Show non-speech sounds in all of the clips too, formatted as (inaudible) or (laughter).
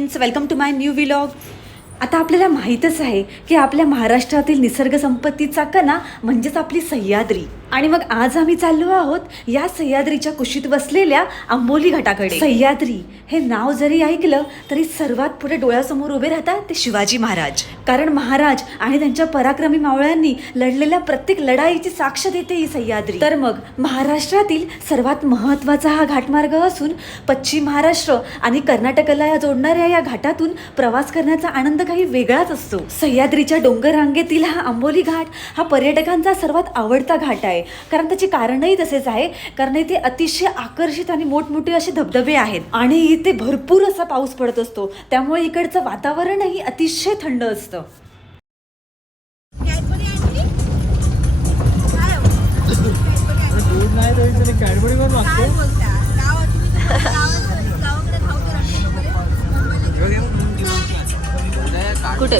Friends welcome to my new vlog आता आपल्याला माहीतच आहे की आपल्या महाराष्ट्रातील निसर्ग संपत्तीचा कणा म्हणजेच आपली सह्याद्री. आणि मग आज आम्ही चाललो आहोत या सह्याद्रीच्या कुशीत बसलेल्या आंबोली घाटाकडे. सह्याद्री. हे नाव जरी ऐकलं तरी सर्वात पुढे डोळ्यासमोर उभे राहतात ते शिवाजी महाराज. कारण महाराज आणि त्यांच्या पराक्रमी मावळ्यांनी लढलेल्या प्रत्येक लढाईची साक्ष देते ही सह्याद्री. तर मग महाराष्ट्रातील सर्वात महत्त्वाचा हा घाटमार्ग असून पश्चिम महाराष्ट्र आणि कर्नाटकला या जोडणाऱ्या या घाटातून प्रवास करण्याचा आनंद काही वेगळाच असतो. सह्याद्रीच्या डोंगर रांगेतील हा आंबोली घाट हा पर्यटकांचा सर्वात आवडता घाट आहे. कारण त्याचे कारणही तसेच आहे. कारण इथे अतिशय आकर्षित आणि मोठमोठे असे धबधबे आहेत. आणि इथे भरपूर असा पाऊस पडत असतो. त्यामुळे इकडचं वातावरणही अतिशय थंड असतं. कुठे?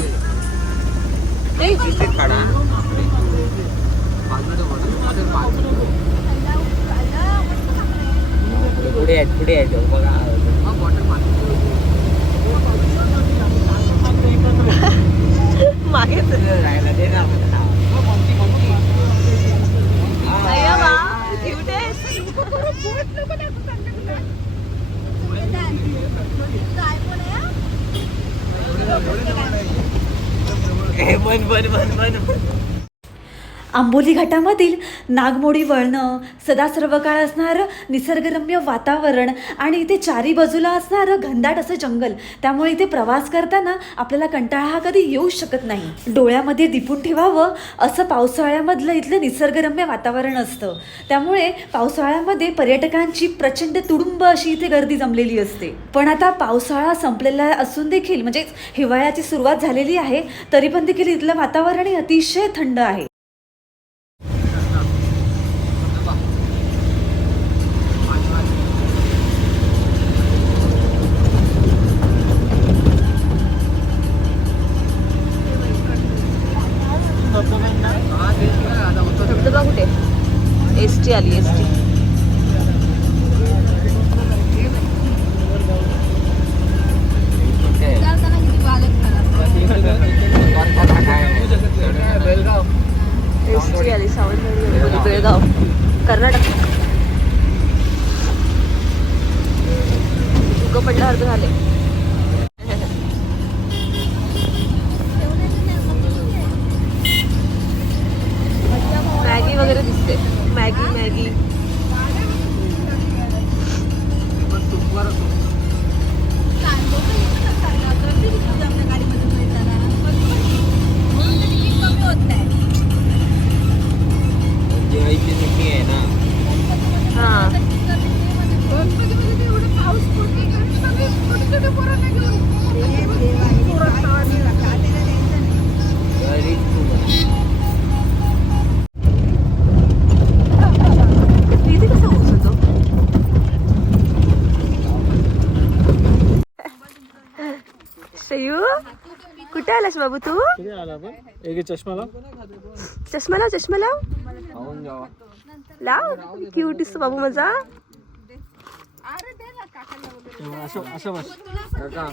पुढे आहेत पुढे आहेत बघा मागेच राहायला दे ना हे बन बन बन बन आंबोली घाटामधील नागमोडी वळणं सदा सर्व काळ असणारं निसर्गरम्य वातावरण आणि इथे चारी बाजूला असणारं घनदाट असं जंगल. त्यामुळे इथे प्रवास करताना आपल्याला कंटाळा हा कधी येऊ शकत नाही. डोळ्यामध्ये दिपून ठेवावं असं पावसाळ्यामधलं इथलं निसर्गरम्य वातावरण असतं. त्यामुळे पावसाळ्यामध्ये पर्यटकांची प्रचंड तुडुंब अशी इथे गर्दी जमलेली असते. पण आता पावसाळा संपलेला असून देखील म्हणजे हिवाळ्याची सुरुवात झालेली आहे तरी पण देखील इथलं वातावरणही अतिशय थंड आहे. मॅगी मॅगी आलास बाबू तू चष्मा लाव. चष्मा लाव चष्मा लाव. लाव. क्यूट दिसतो बाबू माझा. असं असं बस. काका.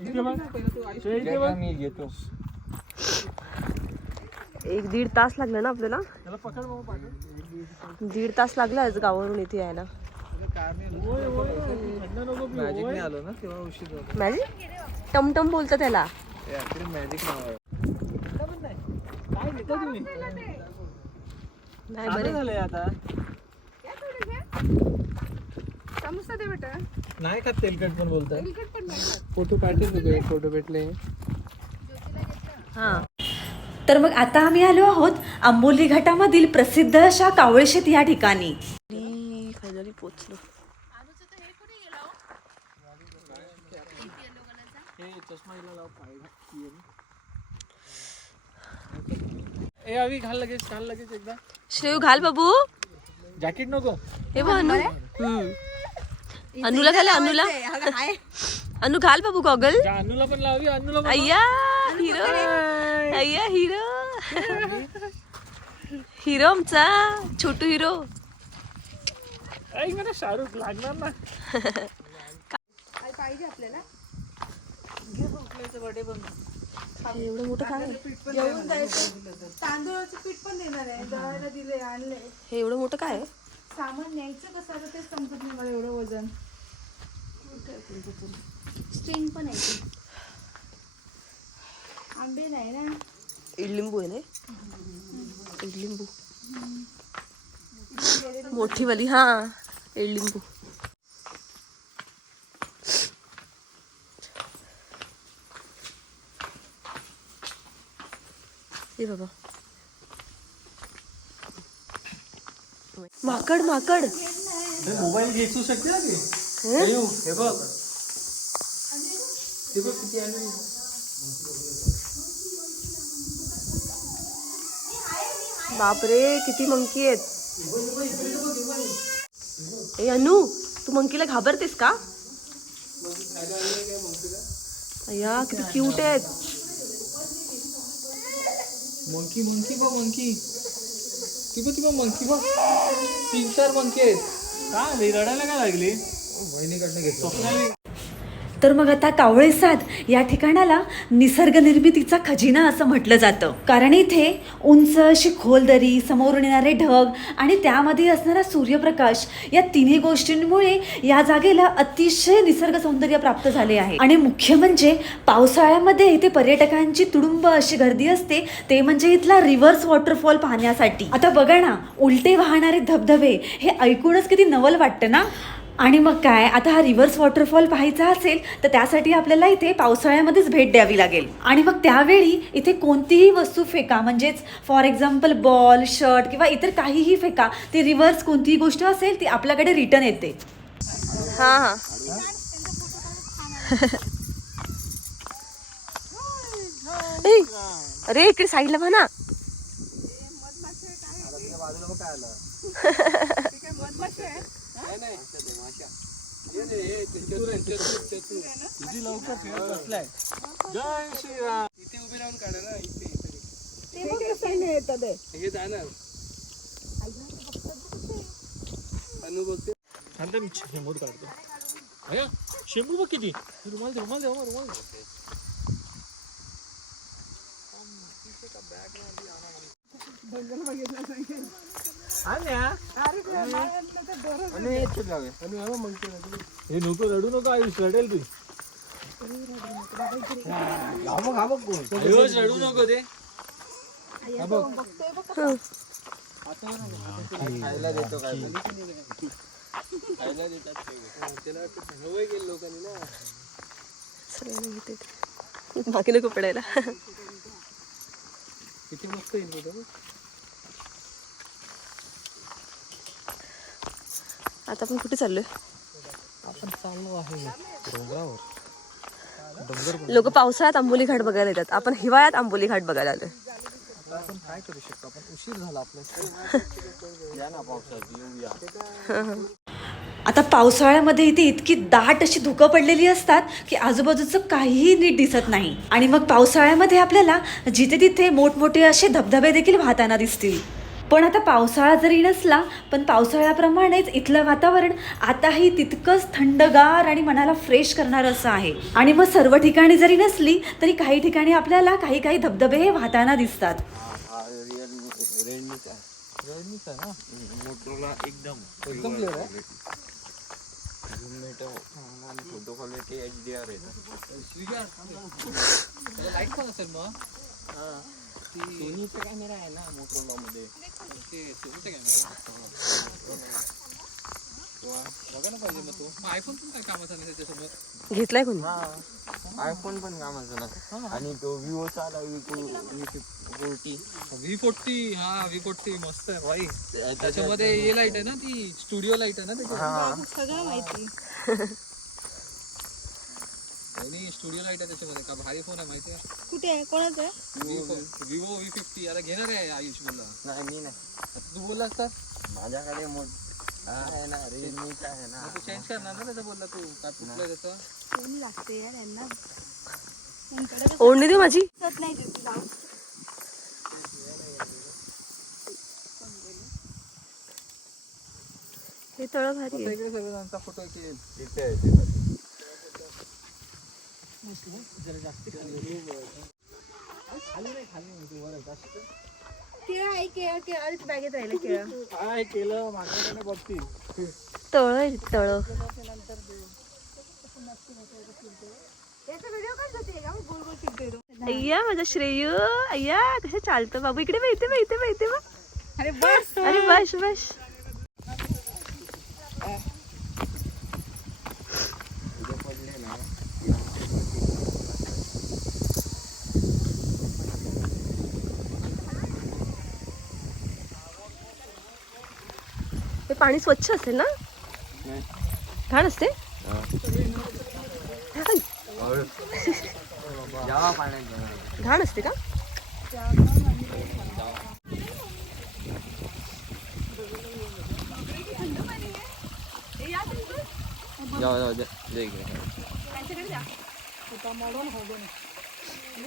इकडे बघ. शे, इकडे बघ. मी घेतो. एक दीड तास लागला ना आपल्याला. त्याला पकड बाबा पाठव. दीड तास लागला आज गावावरून इथे यायला. मॅजिक नाही आलो ना तेव्हा उशीर होतो मॅजिक टमटम बोलतं त्याला. ऍक्च्युली मॅजिक नाव आहे. काय घेता तुम्ही नाही बरं बरे. झालंय आता. नाही खात तेलकट पण फोटो पाठवतो तुझे फोटो भेटले. हा. तर मग आता आम्ही आलो आहोत आंबोली घाटामधील प्रसिद्ध अशा कावळशेत या ठिकाणी. खाली पोचलो ए अवी घाल लगेच घाल लगेच एकदा. श्रेयू घाल बाबू. जॅकेट नको? हे बघ अनु. हम्म. अनुला घाल अनुला. अनु घाल बाबू गॉगल. त्या अन्नूला पण लावी अन्नूला पण अय्या हिरो. अय्या हिरो. हिरो आमचा छोटू हिरो. ऐक ना शाहरुख लागणार ना. (laughs) पाहिजे आपल्याला? एवढं मोठं काय? घेऊन जायचं तांदूळाचं पीठ पण देणार आहे. दळायला दिले आणले हे एवढं मोठं काय? आहे? सामान न्यायचं कसं आता तेच समजत नाही मला एवढं वजन. स्ट्रिंग पण आहे. आंबे नाही ना? इडलिंबू आहे ना? इडलिंबू मोठी वाली हा. इडलिंबू हे बाबा माकड माकड। मोबाईल घेऊ शकते ना ते हे? बघ हे? बघ किती आले बापरे किती मंकी आहेत ए अनु तू मंकीला घाबरतेस का? अय्या किती क्यूट आहेत मंकी मंकी बघ मंकी ती बघ ती बघ मंकी बघ तीन चार मंकी आहेत. का? आली रडायला काय लागली? बहिणीकडनं घेतो स्वप्नाली. तर मग आता कावळे साद या ठिकाणाला निसर्गनिर्मितीचा खजिना असं म्हटलं जातं. कारण इथे उंच अशी खोल दरी समोरून येणारे ढग आणि त्यामध्ये असणारा सूर्यप्रकाश या तिन्ही गोष्टींमुळे या जागेला अतिशय निसर्ग सौंदर्य प्राप्त झाले आहे. आणि मुख्य म्हणजे पावसाळ्यामध्ये इथे पर्यटकांची तुडुंब अशी गर्दी असते ते म्हणजे इथला रिव्हर्स वॉटरफॉल पाहण्यासाठी. आता बघा ना उलटे वाहणारे धबधबे हे ऐकूनच किती नवल वाटतं ना? आणि मग काय? आता हा रिव्हर्स वॉटरफॉल पाहायचा असेल तर त्यासाठी आपल्याला इथे पावसाळ्यामध्येच भेट द्यावी लागेल. आणि मग त्यावेळी इथे कोणतीही वस्तू फेका म्हणजेच फॉर एक्झाम्पल बॉल शर्ट किंवा इतर काहीही फेका ती रिव्हर्स कोणतीही गोष्ट असेल ती आपल्याकडे रिटर्न येते. हा हा. (laughs) अरे इकडे साईडला म्हणा. (laughs) किती लवकर खेळत बसलाय? जय श्रीराम. इथे उभे राहून काढा ना इथे हे जाणार. मी शेंबूर काढतो. अया शेंबू बघ किती. रुमाल दे रुमाल दे रुमाल दे. हे? नको. रडू नको आयुष रडेल तू आयुष रडू नको ते. हा बघ. खायला देतो काय खायला देतात ते. त्याला वाटतं सवय गेली लोकांनी ना. सगळ्यांना घेते ते. मागे नको पडायला किती मस्त येईल तिथं बघ. आता आपण कुठे चाललोय? आपण चाललो आहे डोंगरावर डोंगर लोक पावसाळ्यात आंबोली घाट बघायला येतात. आपण हिवाळ्यात आंबोली घाट बघायला आलोय. आता आपण काय करू शकतो? आपण उशीर झाला आपल्या (laughs) या ना पावसात येऊया. (laughs) आता पावसाळ्यामध्ये इथे इतकी दाट अशी धुकं पडलेली असतात की आजूबाजूचं काहीही नीट दिसत नाही. आणि मग पावसाळ्यामध्ये आपल्याला जिथे तिथे मोठमोठे असे धबधबे देखील वाहताना दिसतील. पण आता पावसाळा जरी नसला पण पावसाळ्याप्रमाणेच इथलं वातावरण आताही तितकंच थंडगार आणि मनाला फ्रेश करणारं असं आहे आणि मग सर्व ठिकाणी जरी नसली तरी काही ठिकाणी आपल्याला काही काही धबधबे हे वाहताना दिसतात photo quality H D R आहे सोनीचा कॅमेरा आहे ना मोटरोला मध्ये ते सोनीचा कॅमेरा बघा ना पाहिजे मग तो मग आयफोन पण काय कामाचा नाही त्याच्यासोबत घेतलाय कोणी? आयफोन पण कामाचा ना आणि तो विवोचा आला विवो फोर्टी व्ही फोर्टी हा व्ही फोर्टी मस्त आहे भाई. त्याच्यामध्ये हे लाइट आहे ना ती स्टुडिओ लाइट आहे ना त्याच्यामध्ये सगळं माहिती. आणि स्टुडिओ लाइट आहे त्याच्यामध्ये. का भारी फोन आहे माहिती आहे? कुठे आहे? कोणाचं आहे? विवो व्ही फिफ्टी आता घेणार आहे आयुष बोलला. नाही मी नाही. आता तू बोललास तर? माझ्याकडे मोठ आहे ना रेडमीचा आहे ना? तू चेंज करणार ना त्याचं बोलला तू. काय कुठलं त्याचं? कोण लागते यार यांना? कसं ओढणी दे माझी. दिसत नाही ते जाऊ हे तळ भारी आहे. इकडे फोटो तिथे आहे ते. केळं आहे केळं केळं. बॅगेत राहिलं केळं. काय केलं? माझ्याकडे बघतील तळ. अय्या माझा श्रेयू. अय्या कसं चालतं बाबू? इकडे माहिती माहिती माहिती बा अरे बस अरे बस बस. पाणी स्वच्छ असेल ना? घाण असते? (laughs) घाण. असते का?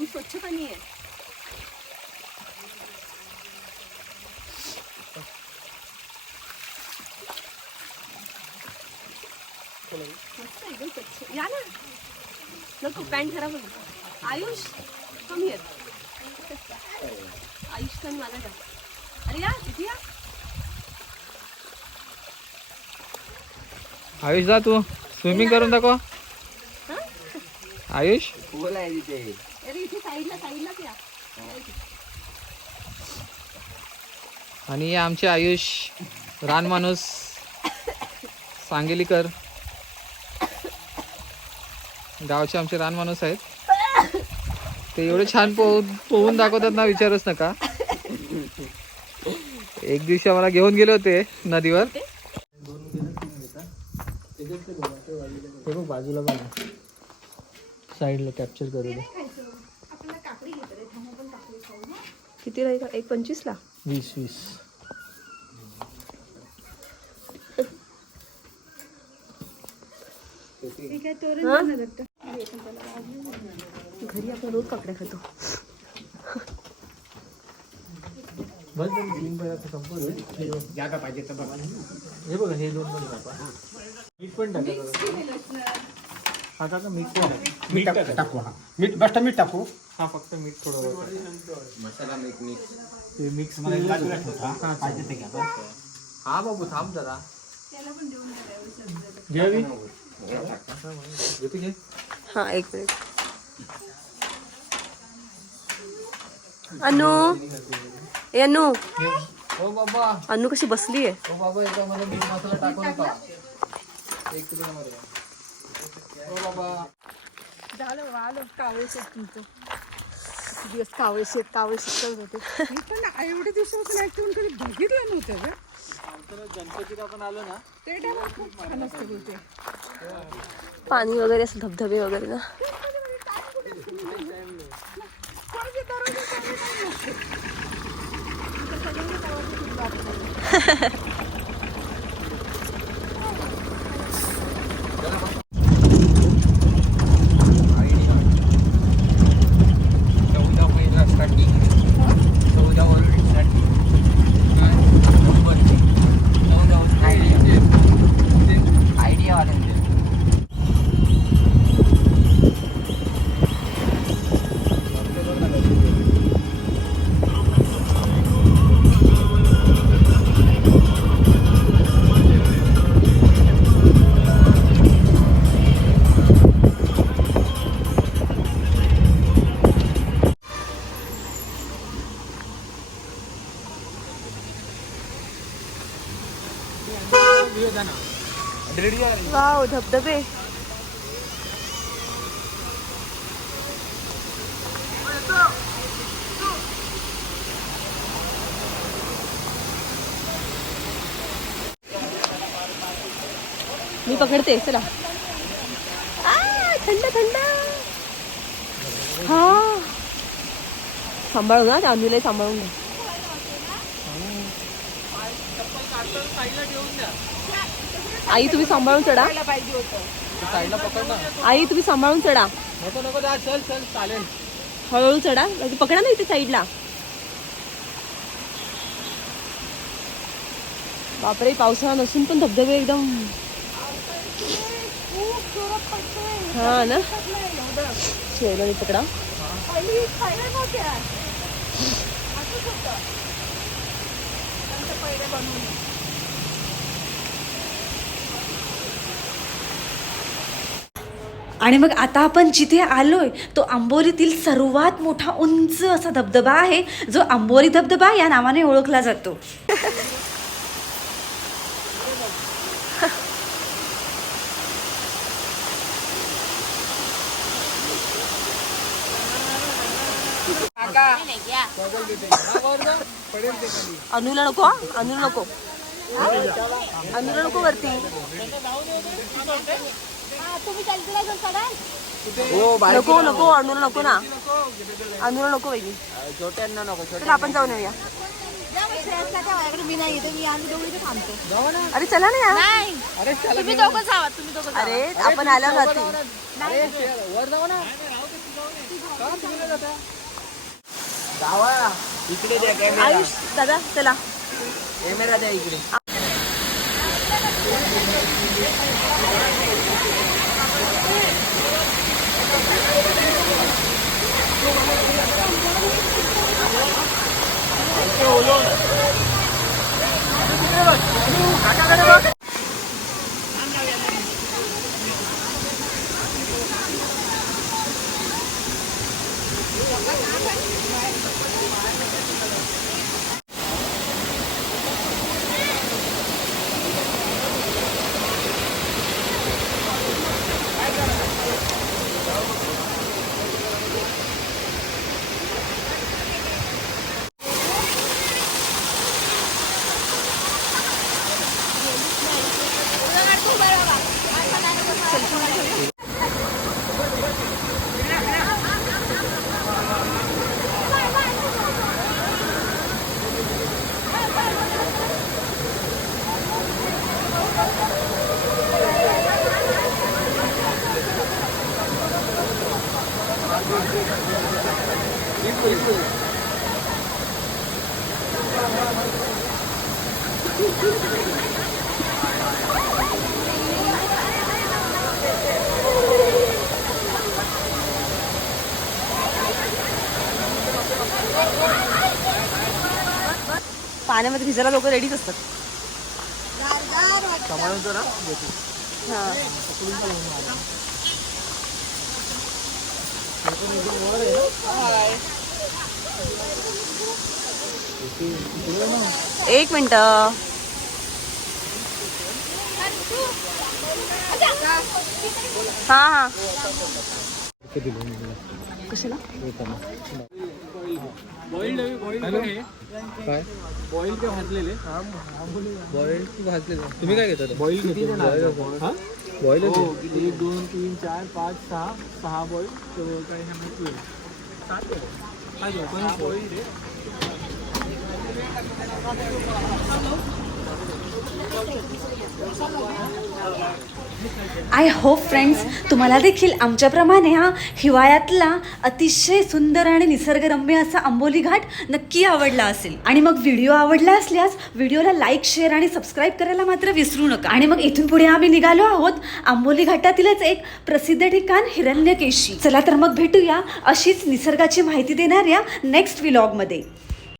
स्वच्छ पाणी आहे. या ना. नको पॅन्ट खराब होईल. आयुष कम येत आयुष कमी माझा का अरे या किती या. आयुष जा तू. स्विमिंग करून दाखव. आयुष? फुल आहे तिथे. अरे इथे साईडला साईडलाच या. आणि आमचे आयुष रान माणूस सांगेलीकर. गावचे आमचे रान माणूस आहेत. ते एवढे छान पोहून पोहून दाखवतात ना विचारच नका. एक दिवशी आम्हाला घेऊन गेले होते नदीवर. हे बघ बाजूला बघा. साईडला कॅप्चर करू दे. किती राहील एक पंचवीसला? वीस वीस. घरी आपण रोज काकड्या खातो. हे बघा हे दोन पण टाका मीठ पण टाका हा मीठ पण मीठ टाक- टाकू. हा. मीठ बस्ट मीठ टाकू. हा फक्त मीठ थोडं मसाला मिक्स ते मिक्स मला एक बाजूला ठेवता पाहिजे ते घ्या. हा बाबू थांब जरा. हा एक मिनिट. अनु? ए अनु? हो बाबा. अनु कशी बसली आहे? हो बाबा याच्यामध्ये मीठ मसाला टाकू नका एक किलो मध्ये हो बाबा. झालं आलो. कावळे शेत तुमचं. किती दिवस कावळे शेत कावळे शेत करत होते. मी पण एवढ्या दिवसापासून ऍक्टिव्ह कधी बघितलं नव्हतं ग. गणपतीला आलो ना. ते टाइम खूप छान असतं बोलते पाणी वगैरे असं धबधबे वगैरे ना? Ha ha ha. वाव धबधबे. मी पकडते चला. थंड थंड. हा. सांभाळू ना त्या अंजूला सांभाळून घ्या आई तुम्ही सांभाळून चढा. साईडला पकड ना. आई तुम्ही सांभाळून चढा. नको नको दा चल चल चालेल. हळूहळू चढा. म्हणजे पकडा ना इथे साईडला. बापरे पावसाळा नसून पण धबधबे एकदम. हा ना? शेवलं पकडा. आणि मग आता आपण जिथे आलोय तो आंबोलीतील सर्वात मोठा उंच असा धबधबा आहे जो आंबोली धबधबा या नावाने ओळखला जातो. अनुला नको अनुला नको. अनुला नको वरती. नको नको अनुला नको ना. अनुला नको वैगी छोट्यांना नको चला आपण जाऊन येऊया. अरे चला ना यार. अरे अरे आपण वर जाऊ ना. जावा. इकडे द्या कॅमेरा आयुष दादा चला. कॅमेरा द्या इकडे. হলো না भिजायला लोक रेडीच असतात. हा. एक मिनिट. हा हा. कशाला? बॉइल्ड काय? बॉइल ते भाजलेले. बॉइल भाजलेले. तुम्ही काय घेता बॉइल घेतो बॉइल एक दोन तीन चार पाच सहा. सहा बॉइल काय सात काय आय होप फ्रेंड्स तुम्हाला देखील आमच्याप्रमाणे हा हिवाळ्यातला अतिशय सुंदर आणि निसर्गरम्य असा आंबोली घाट नक्की आवडला असेल. आणि मग व्हिडिओ आवडला असल्यास व्हिडिओला लाईक शेअर आणि सबस्क्राईब करायला मात्र विसरू नका. आणि मग इथून पुढे आम्ही निघालो आहोत आंबोली घाटातीलच एक प्रसिद्ध ठिकाण हिरण्यकेशी. चला तर मग भेटूया अशीच निसर्गाची माहिती देणाऱ्या नेक्स्ट व्लॉगमध्ये